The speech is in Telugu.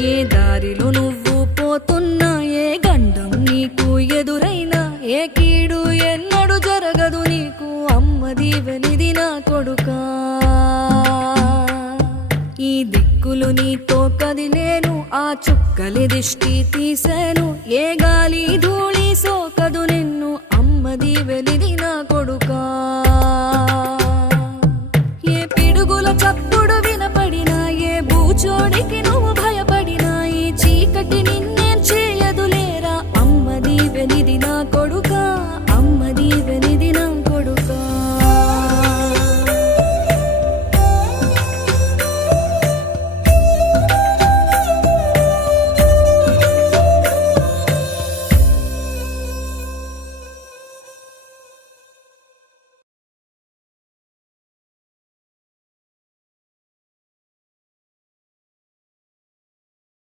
ఏ దారిలో నువ్వు పోతున్నా, ఏ గండం నీకు ఎదురైనా, ఏ కీడు ఎన్నడు జరగదు నీకు, అమ్మ దీవెనిది నా కొడుకా. ఈ దిక్కులు నీతో కదిలేను, ఆ చుక్కలి దిష్టి తీసేను, ఏ గాలి ధూళి సోకదు నిన్ను, అమ్మ దీవెనిది నా కొడుకా.